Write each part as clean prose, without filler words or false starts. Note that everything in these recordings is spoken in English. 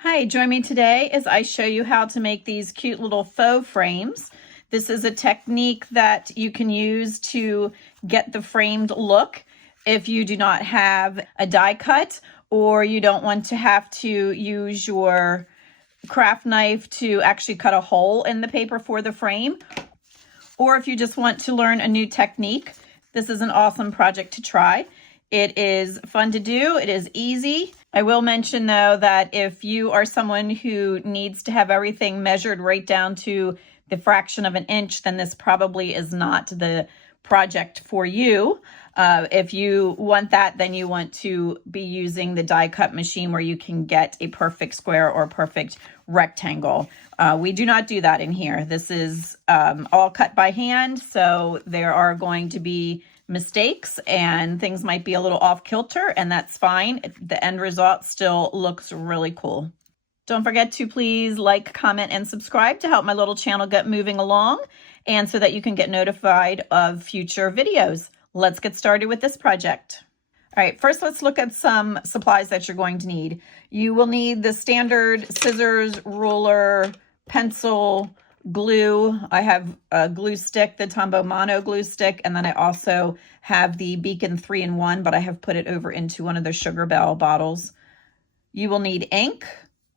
Hi, join me today as I show you how to make these cute little faux frames. This is a technique that you can use to get the framed look if you do not have a die cut or you don't want to have to use your craft knife to actually cut a hole in the paper for the frame, or if you just want to learn a new technique. This is an awesome project to try. It is fun to do. It is easy. I will mention though that if you are someone who needs to have everything measured right down to the fraction of an inch, then this probably is not the project for you. If you want that, then you want to be using the die cut machine where you can get a perfect square or perfect rectangle. We do not do that in here. This is all cut by hand, so there are going to be mistakes and things might be a little off kilter, and that's fine. The end result still looks really cool. Don't forget to please like, comment, and subscribe to help my little channel get moving along and so that you can get notified of future videos. Let's get started with this project. All right, first let's look at some supplies that you're going to need. You will need the standard scissors, ruler, pencil, glue. I have a glue stick, the Tombow Mono glue stick, and then I also have the Beacon 3-in-1, but I have put it over into one of the Sugar Bell bottles. You will need ink.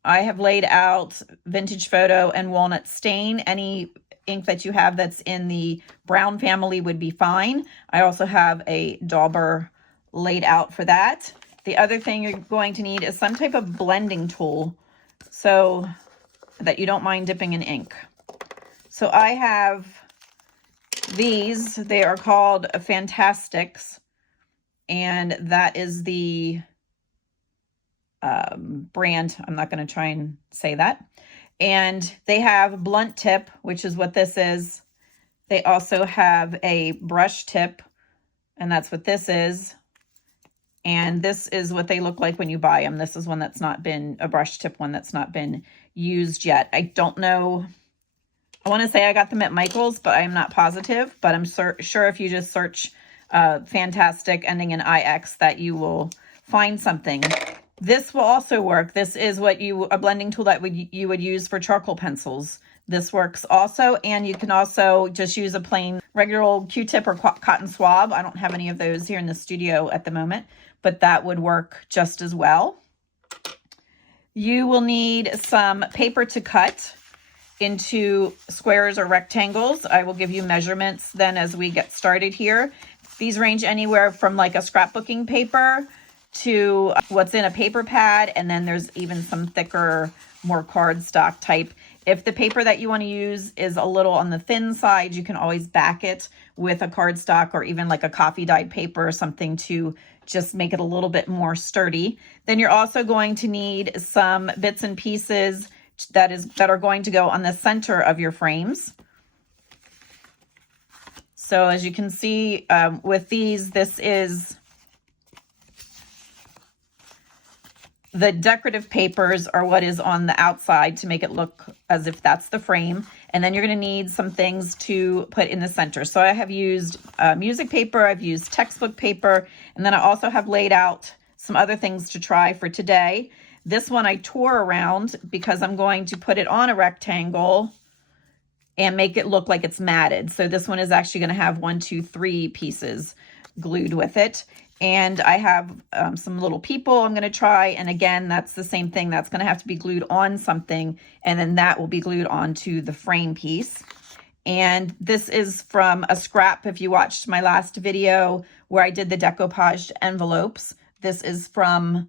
I have laid out Vintage Photo and Walnut Stain. Any ink that you have that's in the brown family would be fine. I also have a dauber laid out for that. The other thing you're going to need is some type of blending tool so that you don't mind dipping in ink. So I have these. They are called Fantastics, and that is the brand. I'm not going to try and say that. And they have blunt tip, which is what this is. They also have a brush tip, and that's what this is. And this is what they look like when you buy them. This is one that's not been a brush tip, one that's not been used yet. I don't know. I want to say I got them at Michael's, but I'm not positive. But I'm sure if you just search Fantastic ending in IX that you will find something. This will also work. This is what a blending tool that you would use for charcoal pencils. This works also, and you can also just use a plain regular old Q-tip or cotton swab. I don't have any of those here in the studio at the moment, but that would work just as well. You will need some paper to cut into squares or rectangles. I will give you measurements then as we get started here. These range anywhere from like a scrapbooking paper to what's in a paper pad, and then there's even some thicker, more cardstock type. If the paper that you want to use is a little on the thin side, you can always back it with a cardstock or even like a coffee dyed paper or something to just make it a little bit more sturdy. Then you're also going to need some bits and pieces that are going to go on the center of your frames. So as you can see with these, this is the decorative papers are what is on the outside to make it look as if that's the frame. And then you're going to need some things to put in the center. So I have used music paper, I've used textbook paper, and then I also have laid out some other things to try for today. This one I tore around because I'm going to put it on a rectangle and make it look like it's matted. So this one is actually going to have 1, 2, 3 pieces glued with it. And I have some little people I'm going to try. And again, that's the same thing. That's going to have to be glued on something. And then that will be glued onto the frame piece. And this is from a scrap. If you watched my last video where I did the decoupaged envelopes, this is from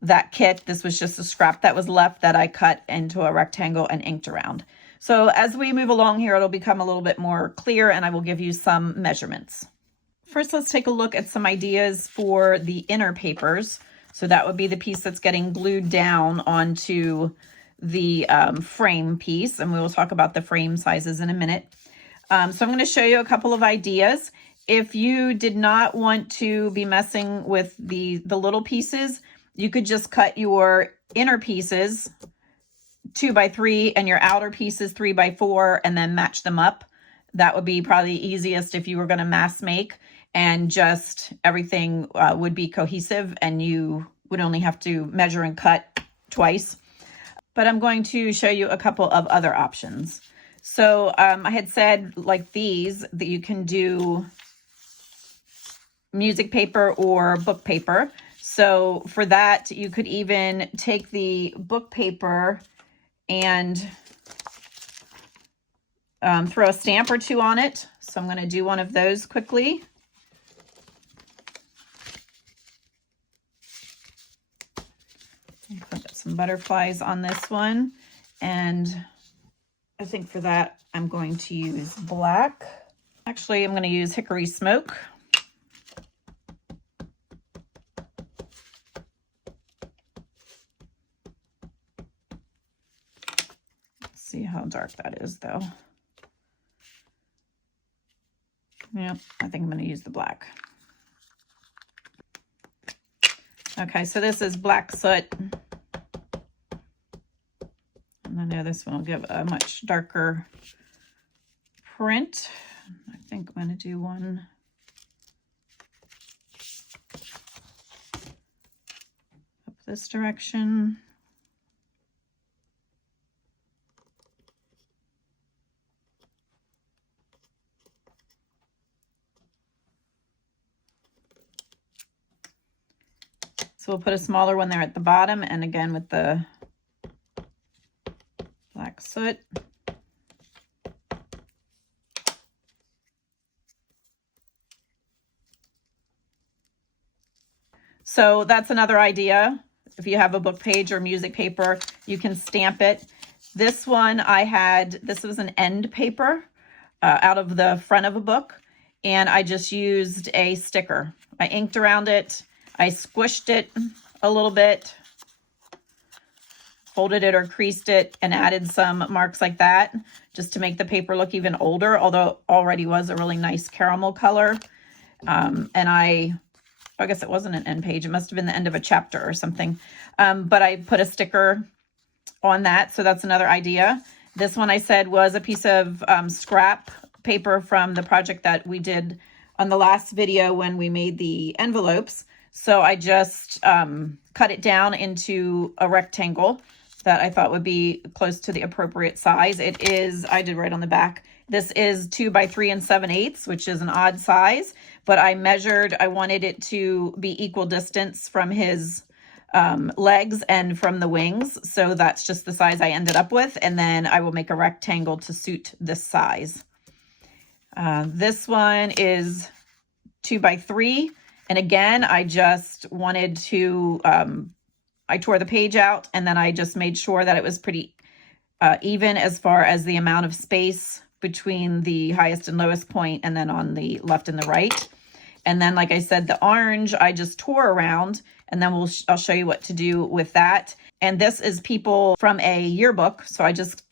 that kit. This was just a scrap that was left that I cut into a rectangle and inked around. So as we move along here, it'll become a little bit more clear and I will give you some measurements. First, let's take a look at some ideas for the inner papers. So that would be the piece that's getting glued down onto the frame piece. And we will talk about the frame sizes in a minute. So I'm going to show you a couple of ideas. If you did not want to be messing with the little pieces, you could just cut your inner pieces 2 by 3 and your outer pieces 3 by 4 and then match them up. That would be probably the easiest if you were going to mass make, and just everything would be cohesive and you would only have to measure and cut twice. but I'm going to show you a couple of other options. So I had said like these, that you can do music paper or book paper. So for that, you could even take the book paper and throw a stamp or two on it. So I'm going to do one of those quickly. Put some butterflies on this one, and I think for that I'm going to use black. Actually, I'm going to use Hickory Smoke. Let's see how dark that is though. Yeah, I think I'm going to use the black. Okay, so this is Black Soot. And I know this one will give a much darker print. I think I'm going to do one up this direction. So we'll put a smaller one there at the bottom, and again with the Black Soot. So that's another idea. If you have a book page or music paper, you can stamp it. This one this was an end paper out of the front of a book, and I just used a sticker. I inked around it. I squished it a little bit, folded it or creased it, and added some marks like that just to make the paper look even older, although it already was a really nice caramel color. And I guess it wasn't an end page. It must have been the end of a chapter or something. But I put a sticker on that. So that's another idea. This one I said was a piece of scrap paper from the project that we did on the last video when we made the envelopes. So I just cut it down into a rectangle that I thought would be close to the appropriate size. It is, I did right on the back, this is 2 by 3 7/8, which is an odd size, but I measured, I wanted it to be equal distance from his legs and from the wings. So that's just the size I ended up with. And then I will make a rectangle to suit this size. This one is 2 by 3. And again, I just wanted to, I tore the page out, and then I just made sure that it was pretty even as far as the amount of space between the highest and lowest point, and then on the left and the right. And then, like I said, the orange, I just tore around, and then I'll show you what to do with that. And this is people from a yearbook. So I just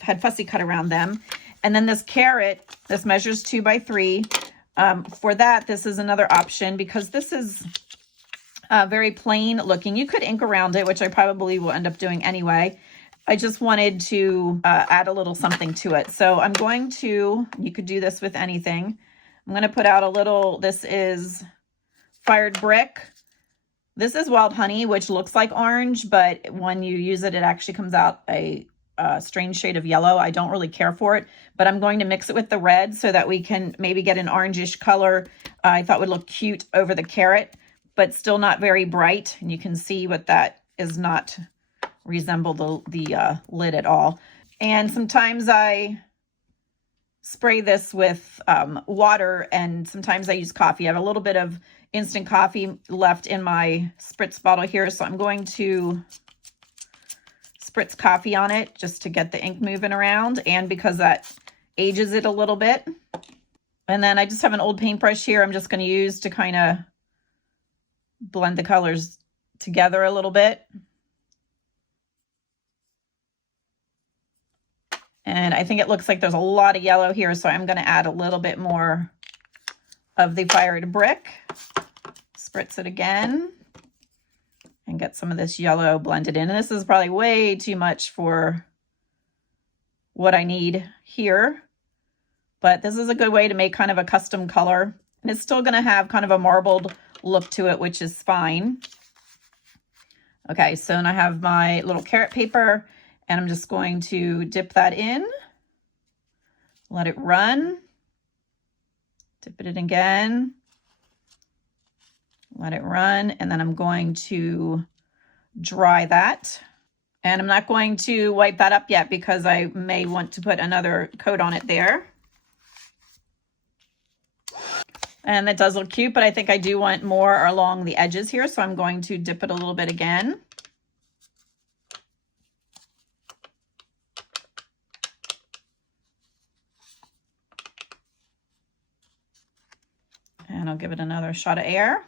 had fussy cut around them. And then this carrot, this measures 2 by 3. For that, this is another option because this is very plain looking. You could ink around it, which I probably will end up doing anyway. I just wanted to add a little something to it. So I'm going to, you could do this with anything. I'm going to put out a little, this is fired brick. This is wild honey, which looks like orange, but when you use it, it actually comes out a strange shade of yellow. I don't really care for it, but I'm going to mix it with the red so that we can maybe get an orangish color I thought would look cute over the carrot, but still not very bright. And you can see what that is not resemble the lid at all. And sometimes I spray this with water, and sometimes I use coffee. I have a little bit of instant coffee left in my spritz bottle here, so I'm going to spritz coffee on it just to get the ink moving around, and because that ages it a little bit. And then I just have an old paintbrush here I'm just going to use to kind of blend the colors together a little bit. And I think it looks like there's a lot of yellow here, so I'm going to add a little bit more of the fired brick. Spritz it again and get some of this yellow blended in. And this is probably way too much for what I need here, but this is a good way to make kind of a custom color. And it's still going to have kind of a marbled look to it, which is fine. Okay, so then I have my little carrot paper, And I'm just going to dip that in, let it run, dip it in again, let it run, and then I'm going to dry that. And I'm not going to wipe that up yet because I may want to put another coat on it there. And that does look cute, but I think I do want more along the edges here, so I'm going to dip it a little bit again. And I'll give it another shot of air.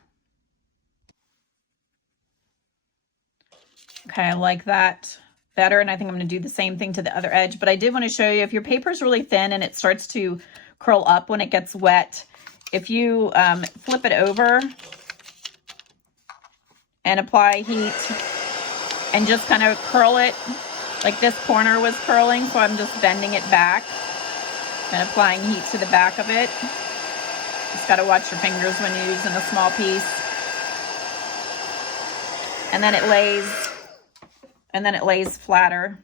Okay, I like that better, and I think I'm going to do the same thing to the other edge, but I did want to show you, if your paper is really thin and it starts to curl up when it gets wet, if you flip it over and apply heat and just kind of curl it, like this corner was curling, so I'm just bending it back and applying heat to the back of it. Just got to watch your fingers when you're using a small piece. And then it lays flatter.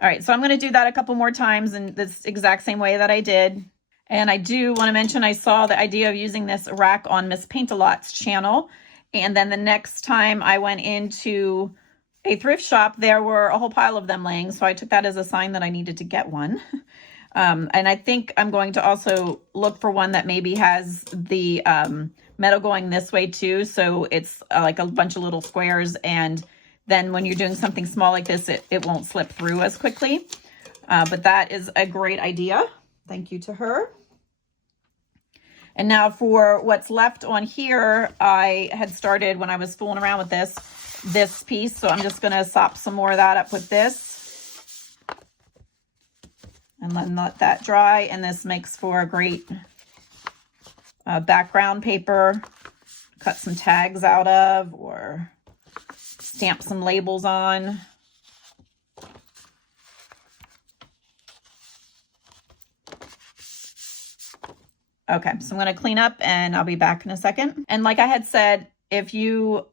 All right, so I'm going to do that a couple more times in this exact same way that I did. And I do want to mention, I saw the idea of using this rack on Miss Paint-A-Lot's channel. And then the next time I went into a thrift shop, there were a whole pile of them laying. So I took that as a sign that I needed to get one. And I think I'm going to also look for one that maybe has the metal going this way too. So it's like a bunch of little squares, and then when you're doing something small like this, it won't slip through as quickly. But that is a great idea. Thank you to her. And now for what's left on here, I had started when I was fooling around with this piece. So I'm just going to sop some more of that up with this. And then let that dry. And this makes for a great background paper. Cut some tags out of, or stamp some labels on. Okay, so I'm going to clean up and I'll be back in a second. And like I had said, if you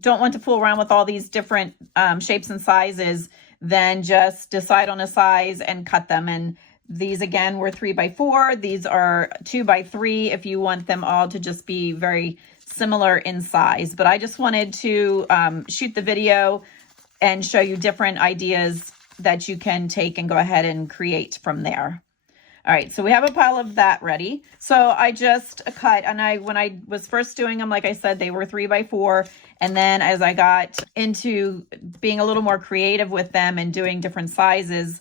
don't want to fool around with all these different shapes and sizes, then just decide on a size and cut them. And these again were 3x4. These are 2x3 if you want them all to just be very similar in size. But I just wanted to shoot the video and show you different ideas that you can take and go ahead and create from there. All right, so we have a pile of that ready. So I just cut, and when I was first doing them, like I said, they were 3x4. And then as I got into being a little more creative with them and doing different sizes,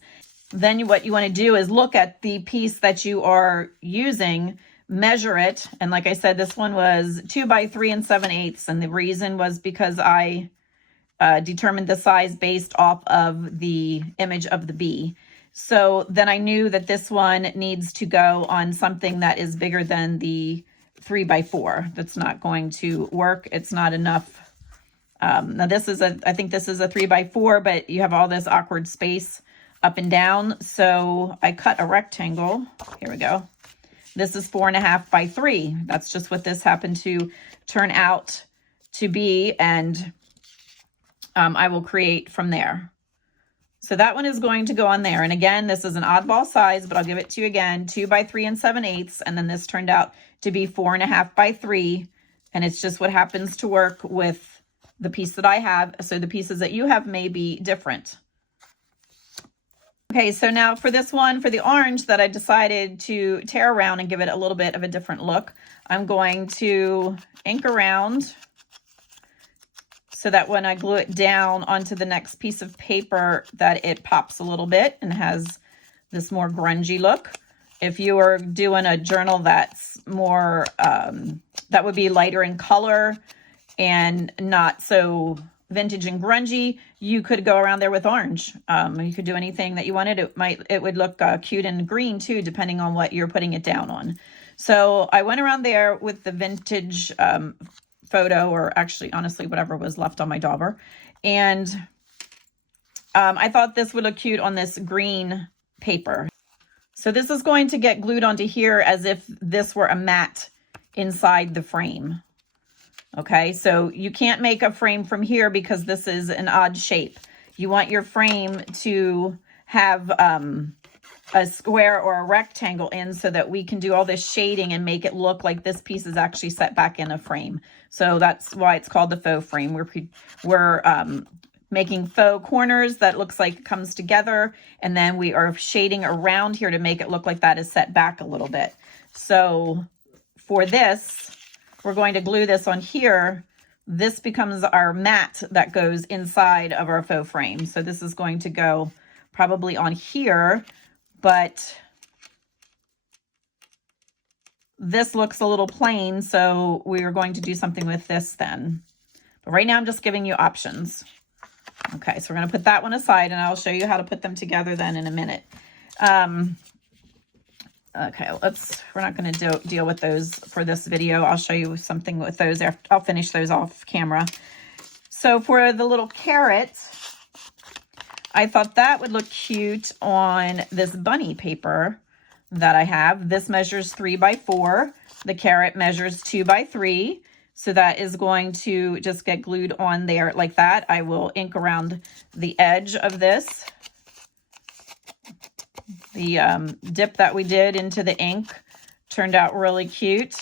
then what you want to do is look at the piece that you are using, measure it. And like I said, this one was 2x3 7/8. And the reason was because I determined the size based off of the image of the bee. So then I knew that this one needs to go on something that is bigger than the 3x4. That's not going to work. It's not enough. Now this is I think this is a 3x4, but you have all this awkward space up and down. So I cut a rectangle. Here we go. This is 4.5x3. That's just what this happened to turn out to be. And I will create from there. So that one is going to go on there. And again, this is an oddball size, but I'll give it to you again, 2x3 7/8. And then this turned out to be 4.5x3. And it's just what happens to work with the piece that I have. So the pieces that you have may be different. Okay, so now for this one, for the orange that I decided to tear around and give it a little bit of a different look, I'm going to ink around so that when I glue it down onto the next piece of paper that it pops a little bit and has this more grungy look. If you are doing a journal that's more, that would be lighter in color and not so vintage and grungy, you could go around there with orange. You could do anything that you wanted. It would look cute and green too, depending on what you're putting it down on. So I went around there with the vintage photo, or actually, honestly, whatever was left on my dauber. And I thought this would look cute on this green paper. So this is going to get glued onto here as if this were a mat inside the frame. Okay, so you can't make a frame from here because this is an odd shape. you want your frame to have a square or a rectangle in so that we can do all this shading and make it look like this piece is actually set back in a frame. So that's why it's called the faux frame. We're making faux corners that looks like it comes together, and then we are shading around here to make it look like that is set back a little bit. So for this, we're going to glue this on here. This becomes our mat that goes inside of our faux frame. So this is going to go probably on here, but this looks a little plain, so we're going to do something with this then. But right now I'm just giving you options. Okay, so we're going to put that one aside, and I'll show you how to put them together then in a minute. Okay, we're not going to deal with those for this video. I'll show you something with those after. I'll finish those off camera. So for the little carrot, I thought that would look cute on this bunny paper that I have. This measures 3 by 4. The carrot measures 2 by 3. So that is going to just get glued on there like that. I will ink around the edge of this. The dip that we did into the ink turned out really cute.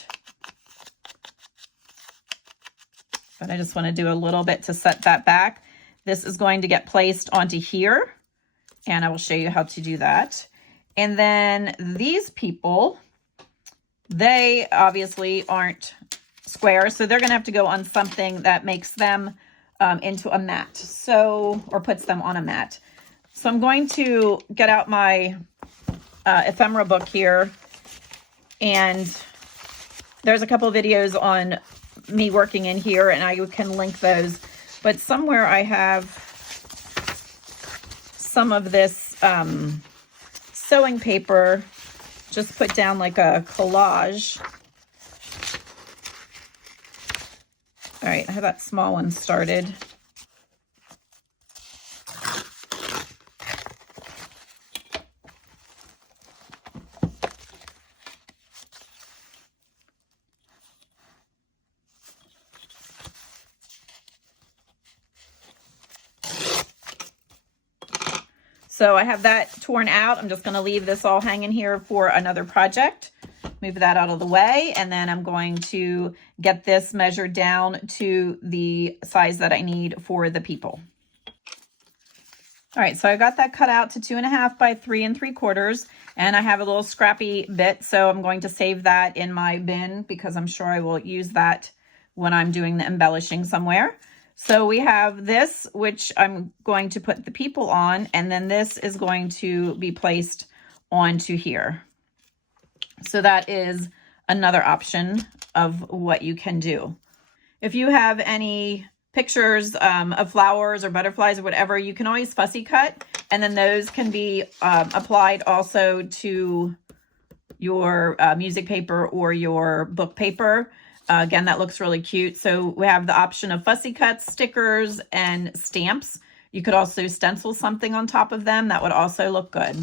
But I just want to do a little bit to set that back. This is going to get placed onto here, and I will show you how to do that. And then these people, they obviously aren't square, so they're going to have to go on something that makes them into a mat, or puts them on a mat. So I'm going to get out my ephemera book here, and there's a couple of videos on me working in here, and I can link those. But somewhere I have some of this sewing paper just put down like a collage. All right, I have that small one started. So I have that torn out. I'm just going to leave this all hanging here for another project. Move that out of the way, and then I'm going to get this measured down to the size that I need for the people. All right, so I got that cut out to 2.5 by 3 3/4, and I have a little scrappy bit, so I'm going to save that in my bin because I'm sure I will use that when I'm doing the embellishing somewhere. So we have this, which I'm going to put the people on, and then this is going to be placed onto here. So that is another option of what you can do. If you have any pictures of flowers or butterflies or whatever, you can always fussy cut, and then those can be applied also to your music paper or your book paper. Again, that looks really cute. So we have the option of fussy cuts, stickers, and stamps. You could also stencil something on top of them. That would also look good.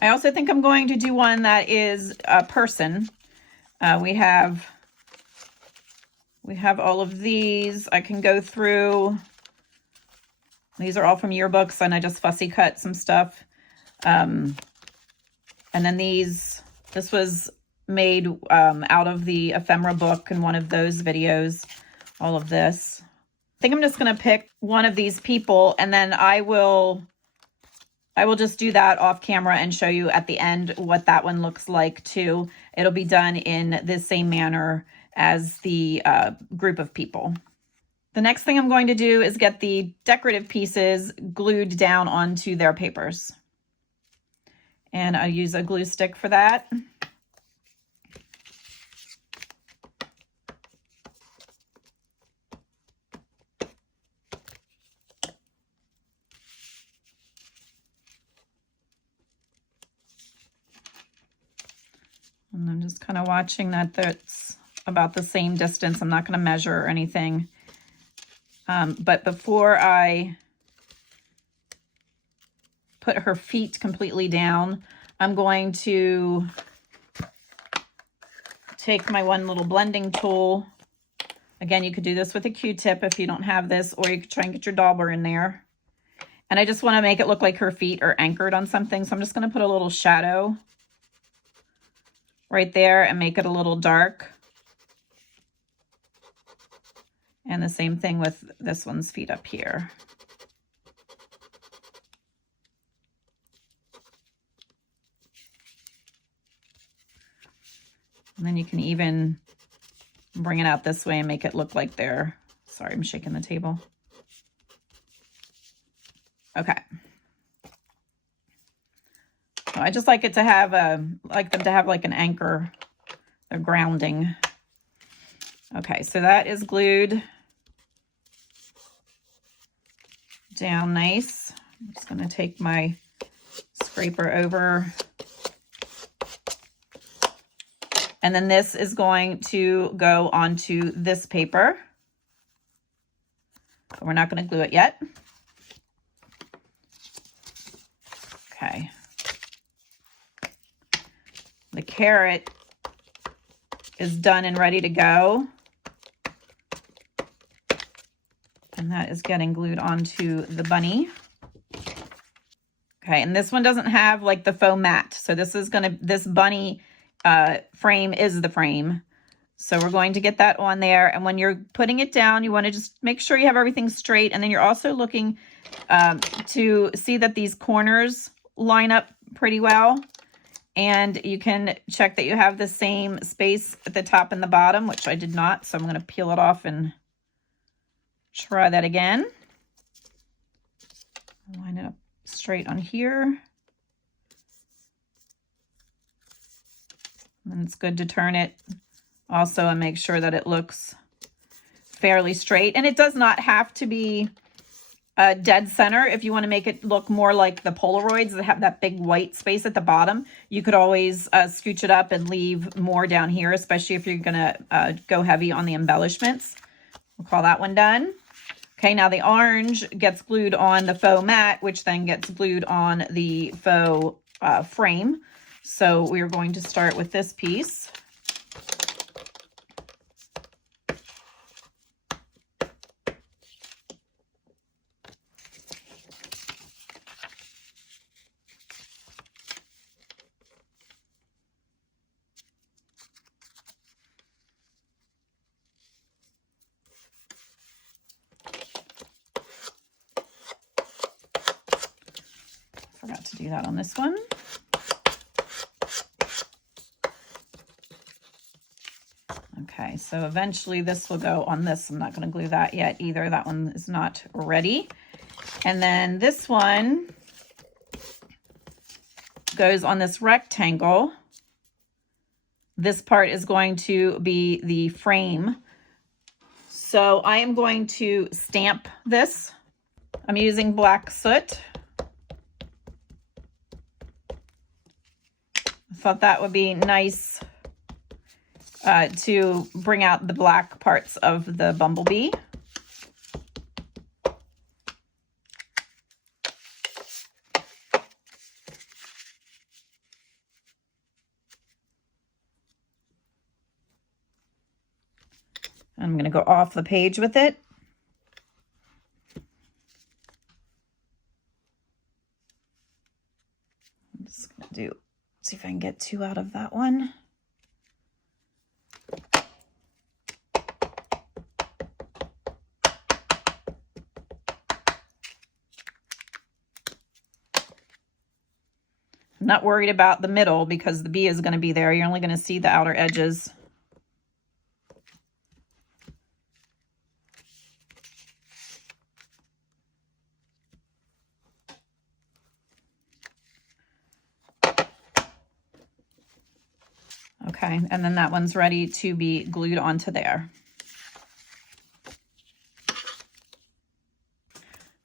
I also think I'm going to do one that is a person. We have all of these. I can go through. These are all from yearbooks, and I just fussy cut some stuff. And then this was made out of the ephemera book in one of those videos, all of this. I think I'm just going to pick one of these people, and then I will just do that off camera and show you at the end what that one looks like too. It'll be done in the same manner as the group of people. The next thing I'm going to do is get the decorative pieces glued down onto their papers. And I use a glue stick for that. And I'm just kind of watching that that's about the same distance. I'm not going to measure or anything. But before I put her feet completely down, I'm going to take my one little blending tool. Again, you could do this with a Q-tip if you don't have this, or you could try and get your dauber in there. And I just want to make it look like her feet are anchored on something. So I'm just going to put a little shadow right there and make it a little dark. And the same thing with this one's feet up here. And then you can even bring it out this way and make it look like they're, sorry, I'm shaking the table. Okay. So I just like it to have like them to have like an anchor, a grounding. Okay, so that is glued down nice. I'm just going to take my scraper over. And then this is going to go onto this paper. But we're not going to glue it yet. Okay. The carrot is done and ready to go. And that is getting glued onto the bunny. Okay, and this one doesn't have like the faux mat. So this is this bunny frame is the frame. So we're going to get that on there. And when you're putting it down, you want to just make sure you have everything straight. And then you're also looking to see that these corners line up pretty well. And you can check that you have the same space at the top and the bottom, which I did not. So I'm going to peel it off and try that again. Line it up straight on here. And it's good to turn it also and make sure that it looks fairly straight. And it does not have to be a dead center. If you want to make it look more like the Polaroids that have that big white space at the bottom, you could always scooch it up and leave more down here, especially if you're going to go heavy on the embellishments. We'll call that one done. Okay, now the orange gets glued on the faux mat, which then gets glued on the faux frame. So we are going to start with this piece. Forgot to do that on this one. Okay, so eventually this will go on this. I'm not going to glue that yet either. That one is not ready. And then this one goes on this rectangle. This part is going to be the frame. So I am going to stamp this. I'm using black soot. I thought that would be nice to bring out the black parts of the bumblebee. I'm going to go off the page with it. I'm just going to see if I can get 2 out of that one. I'm not worried about the middle because the bee is going to be there. You're only going to see the outer edges. Okay, and then that one's ready to be glued onto there. All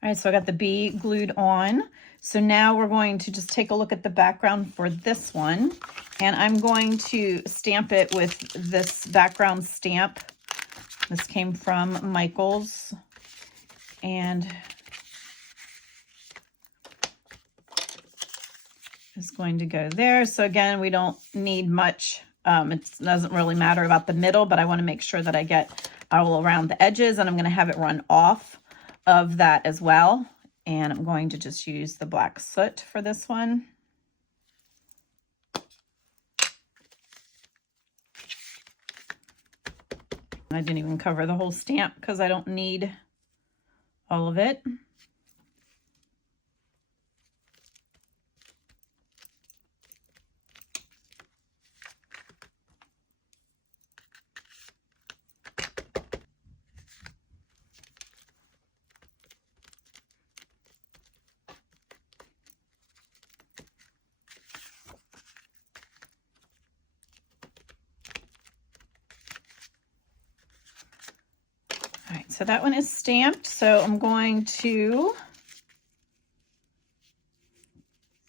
right, so I got the bee glued on. So now we're going to just take a look at the background for this one. And I'm going to stamp it with this background stamp. This came from Michael's. And it's going to go there. So again, we don't need much. It doesn't really matter about the middle, but I want to make sure that I get all around the edges, and I'm going to have it run off of that as well. And I'm going to just use the black soot for this one. I didn't even cover the whole stamp because I don't need all of it. All right, so that one is stamped. So I'm going to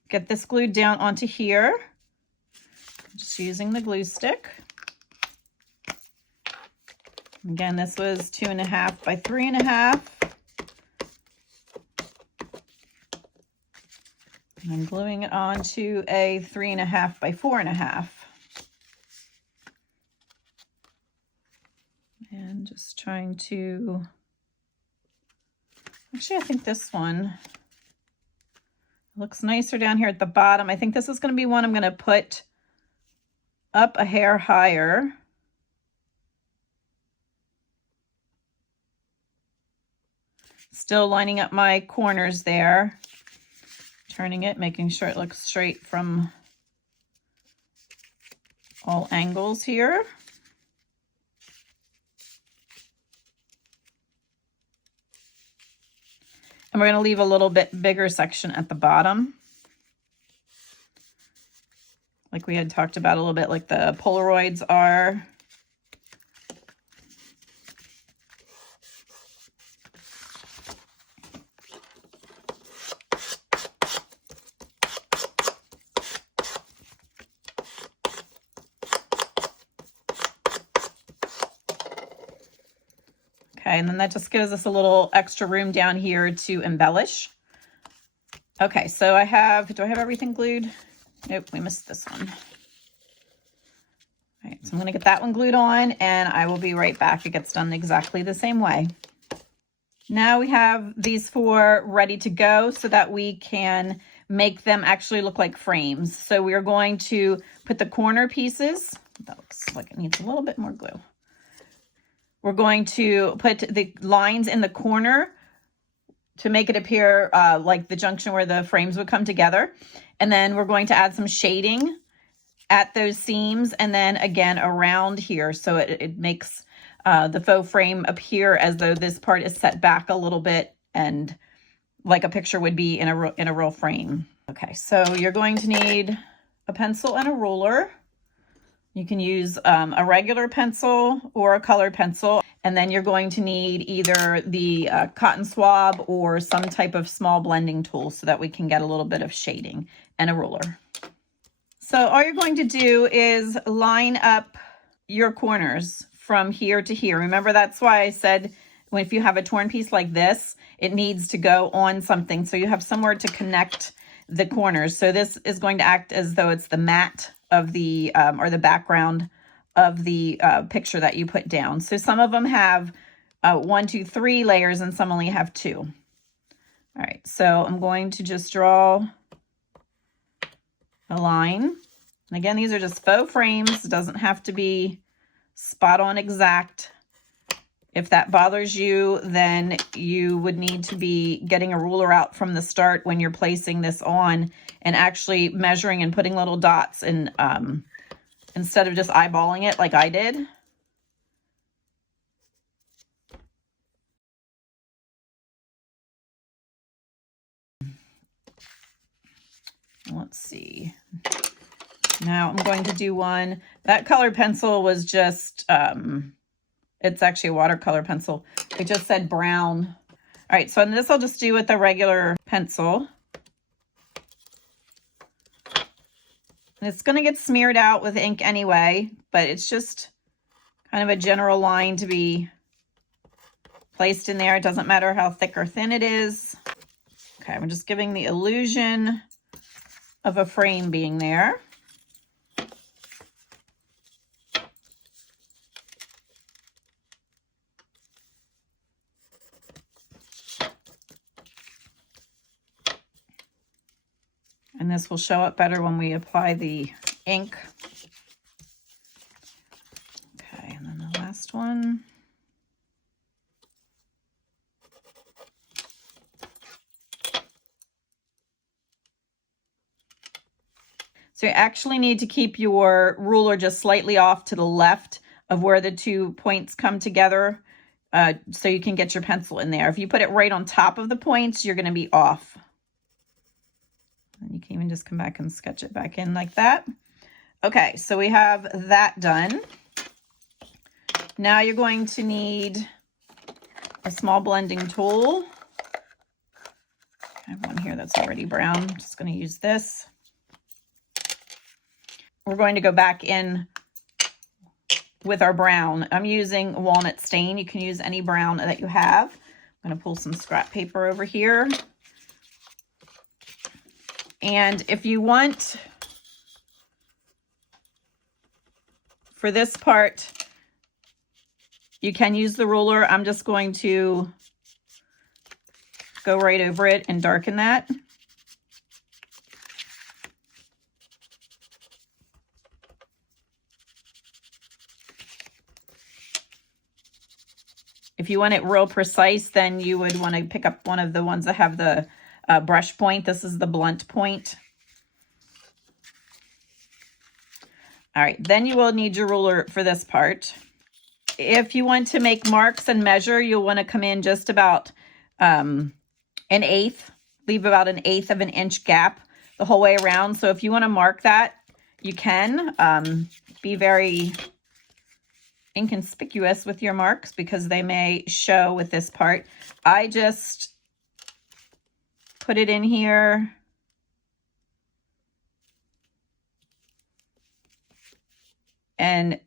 get this glued down onto here. Just using the glue stick. Again, this was 2.5 by 3.5. And I'm gluing it onto a 3.5 by 4.5. And just trying to, actually I think this one looks nicer down here at the bottom. I think this is going to be one I'm going to put up a hair higher. Still lining up my corners there. Turning it, making sure it looks straight from all angles here. And we're going to leave a little bit bigger section at the bottom. Like we had talked about a little bit, like the Polaroids are. Okay, and then that just gives us a little extra room down here to embellish. Okay, so do I have everything glued? Nope, we missed this one. All right, so I'm gonna get that one glued on and I will be right back. It gets done exactly the same way. Now we have these 4 ready to go so that we can make them actually look like frames. So we are going to put the corner pieces, that looks like it needs a little bit more glue. We're going to put the lines in the corner to make it appear like the junction where the frames would come together. And then we're going to add some shading at those seams and then again around here. So it makes the faux frame appear as though this part is set back a little bit and like a picture would be in a real frame. Okay, so you're going to need a pencil and a ruler. You can use a regular pencil or a colored pencil. And then you're going to need either the cotton swab or some type of small blending tool so that we can get a little bit of shading, and a ruler. So all you're going to do is line up your corners from here to here. Remember, that's why I said if you have a torn piece like this, it needs to go on something so you have somewhere to connect the corners. So this is going to act as though it's the mat of the or the background of the picture that you put down. So some of them have 1, 2, 3 layers and some only have 2. All right, so I'm going to just draw a line. And again, these are just faux frames. It doesn't have to be spot on exact. If that bothers you, then you would need to be getting a ruler out from the start when you're placing this on and actually measuring and putting little dots in instead of just eyeballing it like I did. Let's see. Now I'm going to do one. That colored pencil was just, it's actually a watercolor pencil. It just said brown. All right, so this I'll just do with a regular pencil. And it's going to get smeared out with ink anyway, but it's just kind of a general line to be placed in there. It doesn't matter how thick or thin it is. Okay, I'm just giving the illusion of a frame being there. And this will show up better when we apply the ink. Okay, and then the last one. So you actually need to keep your ruler just slightly off to the left of where the 2 points come together, so you can get your pencil in there. If you put it right on top of the points, you're going to be off. And you can even just come back and sketch it back in like that. Okay, so we have that done. Now you're going to need a small blending tool. I have one here that's already brown. I'm just going to use this. We're going to go back in with our brown. I'm using walnut stain. You can use any brown that you have. I'm going to pull some scrap paper over here. And if you want, for this part, you can use the ruler. I'm just going to go right over it and darken that. If you want it real precise, then you would want to pick up one of the ones that have the brush point. This is the blunt point. All right, then you will need your ruler for this part. If you want to make marks and measure, you'll want to come in just about an eighth, leave about an eighth of an inch gap the whole way around. So if you want to mark that, you can. Be very inconspicuous with your marks because they may show with this part. I just put it in here. And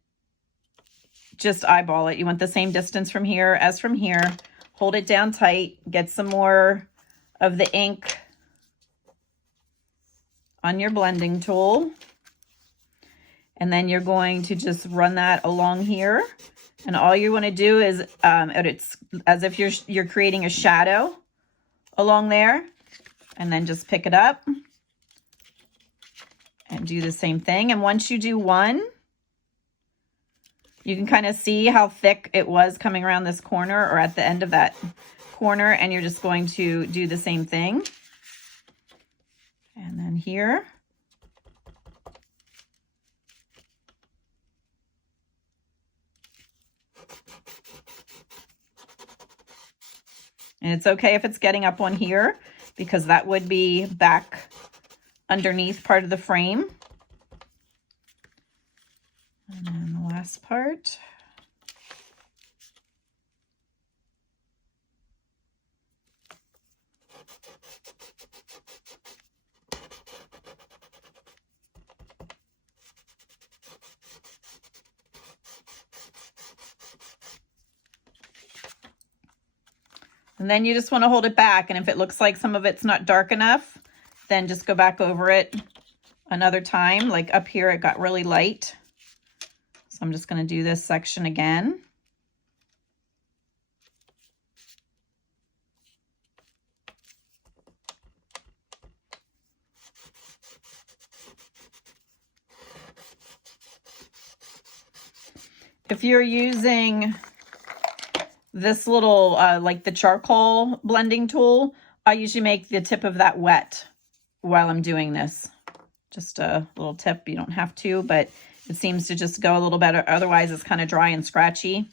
just eyeball it. You want the same distance from here as from here. Hold it down tight. Get some more of the ink on your blending tool. And then you're going to just run that along here. And all you want to do is, it's as if you're creating a shadow along there. And then just pick it up and do the same thing. And once you do one, you can kind of see how thick it was coming around this corner or at the end of that corner. And you're just going to do the same thing. And then here. And it's okay if it's getting up on here because that would be back underneath part of the frame. And then the last part. And then you just want to hold it back. And if it looks like some of it's not dark enough, then just go back over it another time. Like up here, it got really light. So I'm just going to do this section again. If you're using this little, like the charcoal blending tool, I usually make the tip of that wet while I'm doing this. Just a little tip, you don't have to, but it seems to just go a little better. Otherwise, it's kind of dry and scratchy.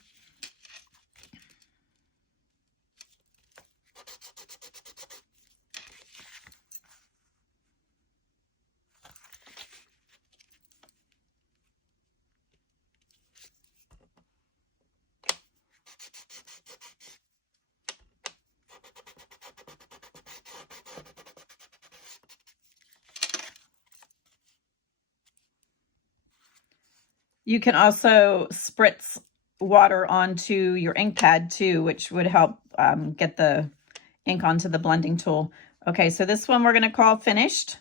You can also spritz water onto your ink pad too, which would help get the ink onto the blending tool. Okay, so this one we're going to call finished.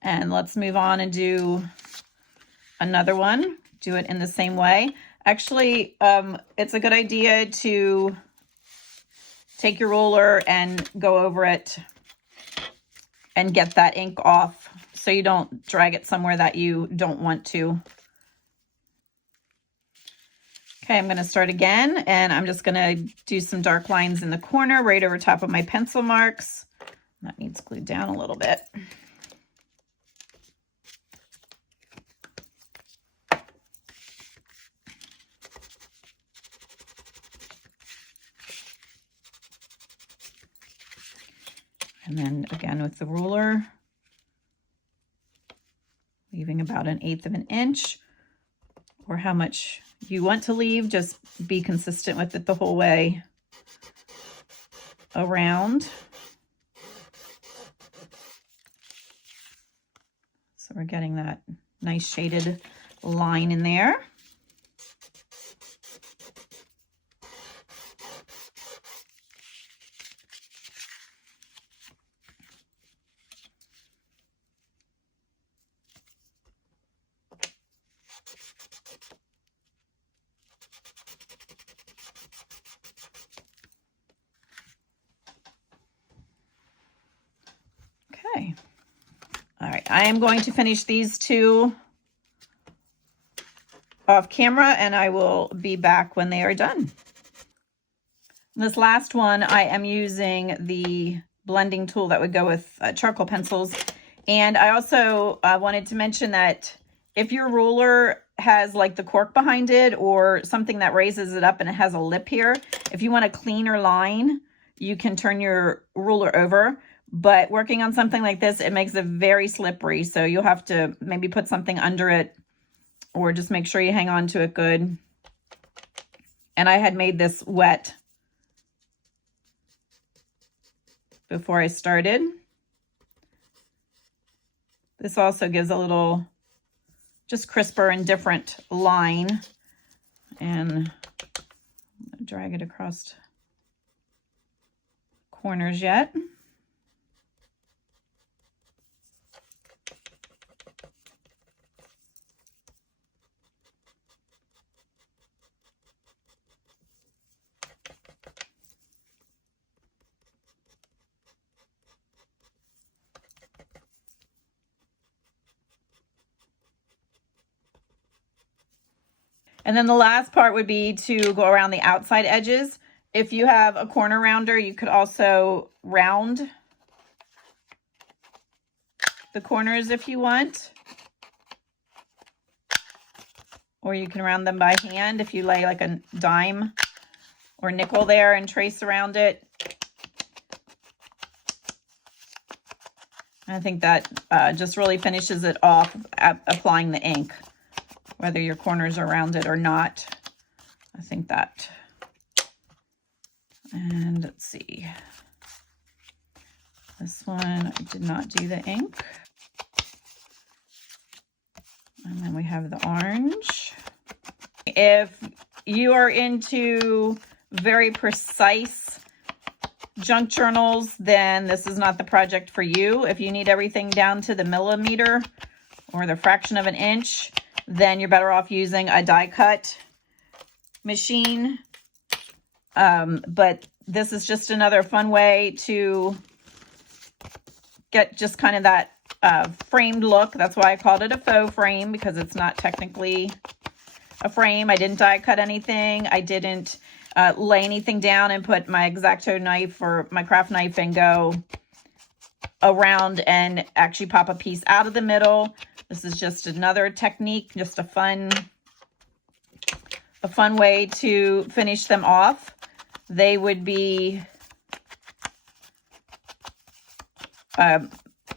And let's move on and do another one. Do it in the same way. Actually, it's a good idea to take your ruler and go over it and get that ink off so you don't drag it somewhere that you don't want to. Okay, I'm going to start again, and I'm just going to do some dark lines in the corner right over top of my pencil marks. That needs glued down a little bit. And then again with the ruler, leaving about 1/8 of an inch, or how much you want to leave. Just be consistent with it the whole way around. So we're getting that nice shaded line in there. Okay. All right, I am going to finish these two off camera, and I will be back when they are done. This last one, I am using the blending tool that would go with charcoal pencils. And I also wanted to mention that if your ruler has like the cork behind it or something that raises it up and it has a lip here, if you want a cleaner line, you can turn your ruler over. But working on something like this, it makes it very slippery. So you'll have to maybe put something under it, or just make sure you hang on to it good. And I had made this wet before I started. This also gives a little just crisper and different line. And drag it across corners yet. And then the last part would be to go around the outside edges. If you have a corner rounder, you could also round the corners if you want. Or you can round them by hand if you lay like a dime or nickel there and trace around it. I think that just really finishes it off applying the ink, whether your corners are rounded or not. I think that. And let's see. This one, I did not do the ink. And then we have the orange. If you are into very precise junk journals, then this is not the project for you. If you need everything down to the millimeter or the fraction of an inch, then you're better off using a die cut machine. But this is just another fun way to get just kind of that framed look. That's why I called it a faux frame, because it's not technically a frame. I didn't die cut anything. I didn't lay anything down and put my X-Acto knife or my craft knife and go around and actually pop a piece out of the middle. This is just another technique, just a fun way to finish them off. They would be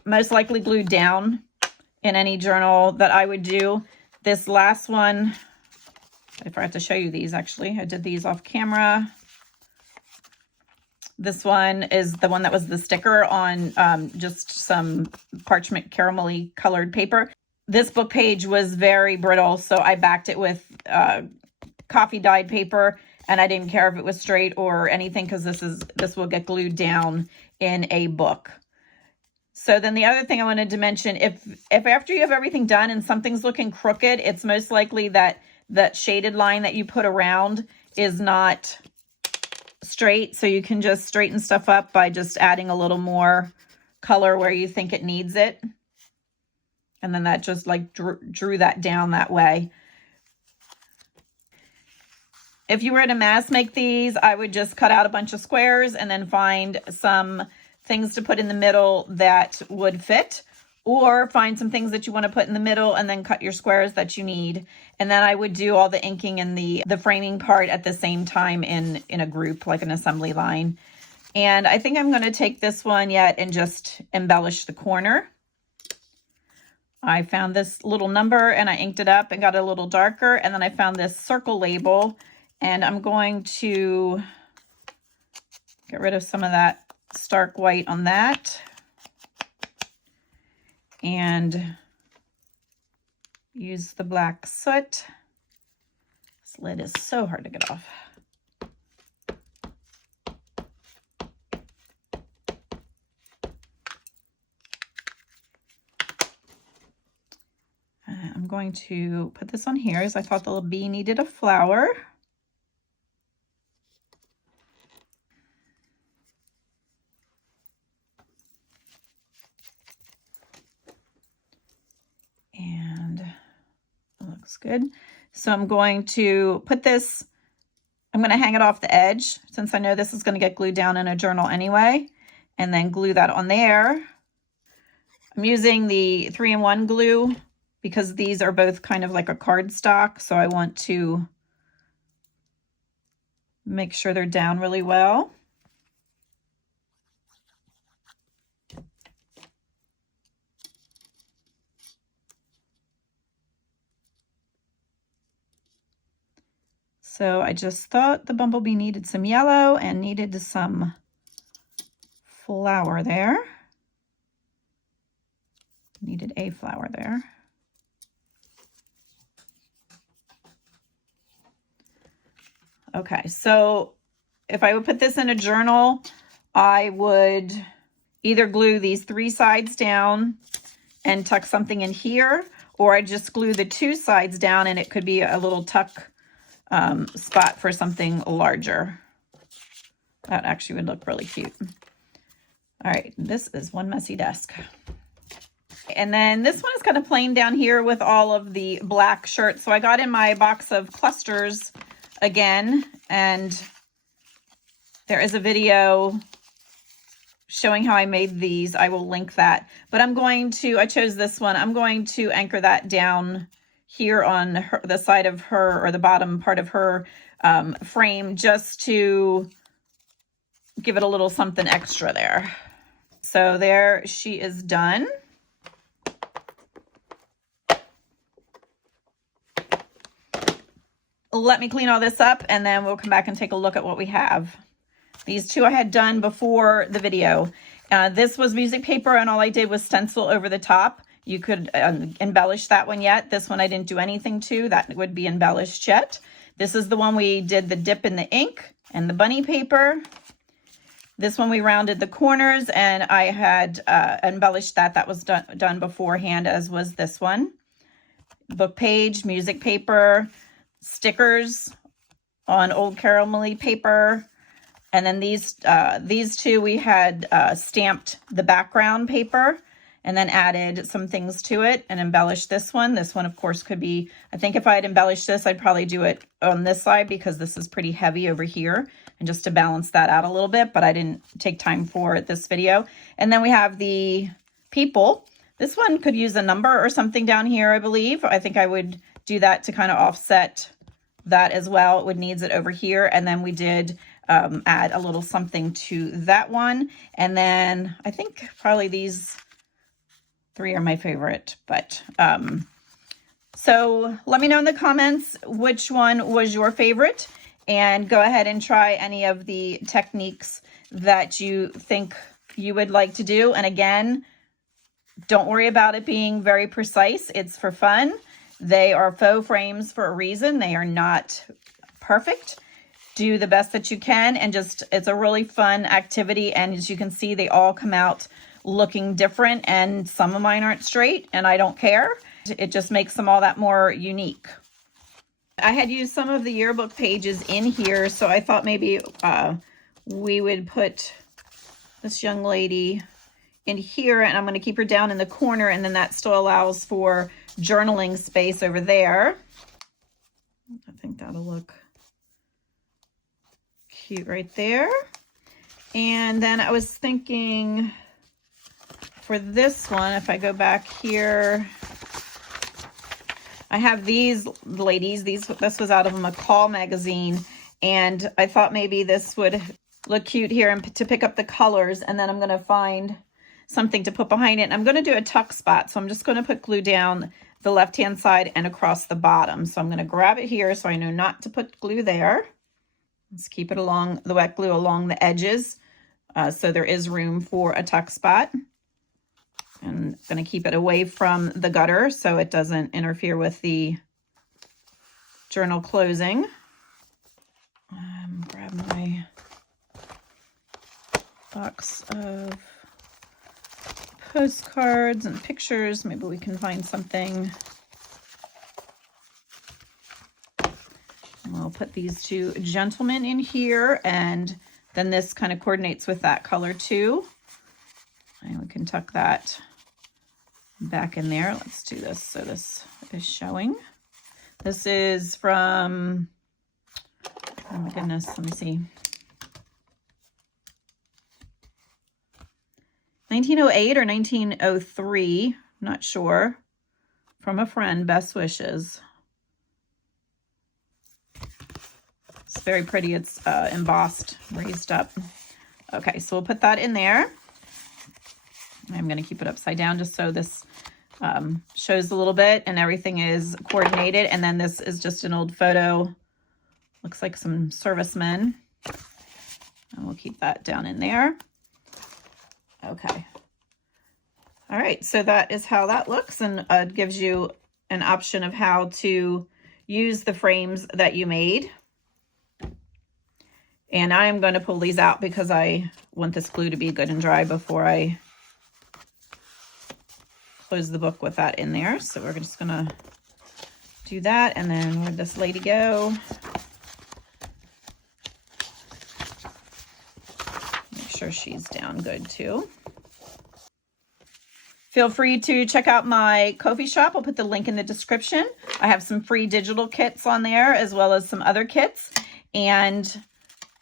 most likely glued down in any journal that I would do. This last one, I forgot to show you these actually. I did these off camera. This one is the one that was the sticker on just some parchment caramelly colored paper. This book page was very brittle, so I backed it with coffee dyed paper, and I didn't care if it was straight or anything, because this will get glued down in a book. So then the other thing I wanted to mention, if after you have everything done and something's looking crooked, it's most likely that that shaded line that you put around is not straight. So you can just straighten stuff up by just adding a little more color where you think it needs it. And then that just like drew that down that way. If you were to mass make these, I would just cut out a bunch of squares and then find some things to put in the middle that would fit, or find some things that you want to put in the middle and then cut your squares that you need. And then I would do all the inking and the framing part at the same time in a group, like an assembly line. And I think I'm going to take this one yet and just embellish the corner. I found this little number and I inked it up and got it a little darker. And then I found this circle label, and I'm going to get rid of some of that stark white on that and use the black soot. This lid is so hard to get off. I'm going to put this on here as I thought the little bee needed a flower. And it looks good. So I'm going to put this, I'm going to hang it off the edge since I know this is going to get glued down in a journal anyway, and then glue that on there. I'm using the 3-in-1 glue because these are both kind of like a cardstock, so I want to make sure they're down really well. So I just thought the bumblebee needed some yellow and needed some flower there. Needed a flower there. Okay, so if I would put this in a journal, I would either glue these 3 sides down and tuck something in here, or I just glue the 2 sides down and it could be a little tuck spot for something larger. That actually would look really cute. All right, this is one messy desk. And then this one is kind of plain down here with all of the black shirts. So I got in my box of clusters again, and there is a video showing how I made these. I will link that, but I chose this one. I'm going to anchor that down here on the side of her, or the bottom part of her frame, just to give it a little something extra there. So there she is done. Let me clean all this up and then we'll come back and take a look at what we have. These 2 I had done before the video. This was music paper and all I did was stencil over the top. You could embellish that one yet. This one I didn't do anything to. That would be embellished yet. This is the one we did the dip in the ink and the bunny paper. This one we rounded the corners and I had embellished that. That was done beforehand, as was this one. Book page, music paper, stickers on old caramelly paper, and then these 2 we had stamped the background paper and then added some things to it and embellished this one. This one, of course, could be, I think if I had embellished this, I'd probably do it on this side because this is pretty heavy over here, and just to balance that out a little bit, but I didn't take time for this video. And then we have the people. This one could use a number or something down here, I believe. I think I would do that to kind of offset that as well. It would needs it over here. And then we did add a little something to that one. And then I think probably these 3 are my favorite, but so let me know in the comments which one was your favorite, and go ahead and try any of the techniques that you think you would like to do. And again, don't worry about it being very precise. It's for fun. They are faux frames for a reason. They are not perfect. Do the best that you can, and it's a really fun activity. And as you can see, they all come out looking different, and some of mine aren't straight, and I don't care. It just makes them all that more unique. I had used some of the yearbook pages in here, so I thought maybe we would put this young lady in here, and I'm going to keep her down in the corner, and then that still allows for journaling space over there. I think that'll look cute right there. And then I was thinking for this one, if I go back here, I have these ladies. This was out of a McCall magazine, and I thought maybe this would look cute here and to pick up the colors, and then I'm going to find something to put behind it. I'm going to do a tuck spot, so I'm just going to put glue down the left-hand side and across the bottom. So I'm going to grab it here so I know not to put glue there. Let's keep it along the wet glue along the edges, so there is room for a tuck spot. And I'm going to keep it away from the gutter so it doesn't interfere with the journal closing. Grab my box of postcards and pictures. Maybe we can find something. And we'll put these two gentlemen in here, and then this kind of coordinates with that color too. And we can tuck that back in there. Let's do this so this is showing. This is from, oh my goodness, let me see, 1908 or 1903, not sure. From a friend, best wishes. It's very pretty. It's embossed, raised up. Okay, so we'll put that in there. I'm going to keep it upside down just so this shows a little bit and everything is coordinated. And then this is just an old photo. Looks like some servicemen. And we'll keep that down in there. Okay. All right, so that is how that looks, and it gives you an option of how to use the frames that you made. And I'm going to pull these out because I want this glue to be good and dry before I close the book with that in there. So we're just going to do that, and then where'd this lady go? Make sure she's down good too. Feel free to check out my Ko-fi shop. I'll put the link in the description. I have some free digital kits on there as well as some other kits. And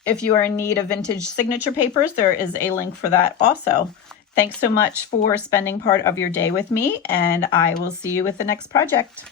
if you are in need of vintage signature papers, there is a link for that also. Thanks so much for spending part of your day with me, and I will see you with the next project.